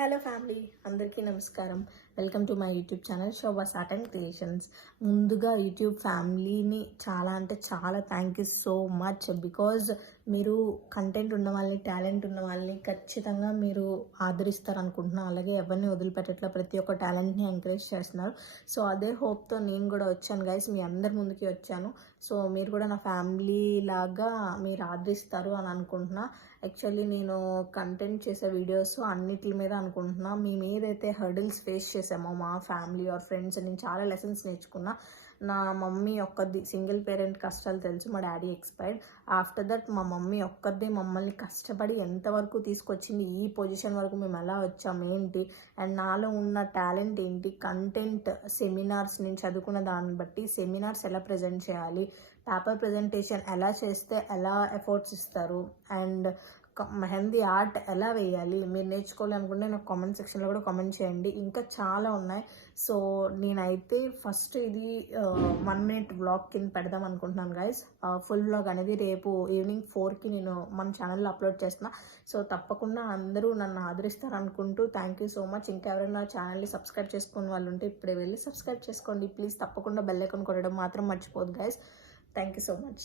Hello family, అందరికీ నమస్కారం. Welcome to my YouTube channel Shobha's art and creations. ముందుగా YouTube ఫ్యామిలీని చాలా thank you so much. Because మీరు కంటెంట్ ఉన్న వాళ్ళని, టాలెంట్ ఉన్న వాళ్ళని ఖచ్చితంగా మీరు ఆదరిస్తారు అనుకుంటున్నాను. అలాగే ఎవరిని వదిలిపెట్టట్లా, ప్రతి ఒక్క టాలెంట్ని ఎంకరేజ్ చేస్తున్నారు. సో అదే హోప్తో నేను కూడా వచ్చాను గైస్, మీ అందరి ముందుకి వచ్చాను. సో మీరు కూడా నా ఫ్యామిలీ లాగా మీరు ఆదరిస్తారు అని అనుకుంటున్నా. యాక్చువల్లీ నేను కంటెంట్ చేసే వీడియోస్ అన్నిటి మీద అనుకుంటున్నా. మేము ఏదైతే హర్డిల్స్ ఫేస్ చేసామో మా ఫ్యామిలీ ఆర్ ఫ్రెండ్స్, నేను చాలా లెసన్స్ నేర్చుకున్నా. నా మమ్మీ ఒక్కది సింగిల్ పేరెంట్ కష్టాలు తెలుసు, మా డాడీ ఎక్స్పైర్డ్. ఆఫ్టర్ దట్ మా మమ్మీ ఒక్కదే మమ్మల్ని కష్టపడి ఎంతవరకు తీసుకొచ్చింది, ఈ పొజిషన్ వరకు మేము ఎలా వచ్చాము ఏంటి, అండ్ నాలో ఉన్న టాలెంట్ ఏంటి, కంటెంట్ సెమినార్స్ నేను చదువుకున్న దాన్ని బట్టి సెమినార్స్ ఎలా ప్రజెంట్ చేయాలి, పేపర్ ప్రజెంటేషన్ ఎలా చేస్తే ఎలా ఎఫర్ట్స్ ఇస్తారు, అండ్ మెహందీ ఆర్ట్ ఎలా వేయాలి, మీరు నేర్చుకోవాలనుకుంటే నాకు కామెంట్ సెక్షన్లో కూడా కామెంట్ చేయండి. ఇంకా చాలా ఉన్నాయి. సో నేనైతే ఫస్ట్ ఇది 1 minute వ్లాగ్ కింద పెడదాం అనుకుంటున్నాను గైస్. ఫుల్ వ్లాగ్ అనేది రేపు ఈవినింగ్ 4కి నేను మన ఛానల్లో అప్లోడ్ చేస్తున్నా. సో తప్పకుండా అందరూ నన్ను ఆదరిస్తారు అనుకుంటూ థ్యాంక్ యూ సో మచ్. ఇంకా ఎవరైనా ఛానల్ని సబ్స్క్రైబ్ చేసుకునే వాళ్ళు ఉంటే ఇప్పుడే వెళ్ళి సబ్స్క్రైబ్ చేసుకోండి ప్లీజ్. తప్పకుండా బెల్ ఐకాన్ కొట్టడం మాత్రం మర్చిపోదు guys. Thank you so much.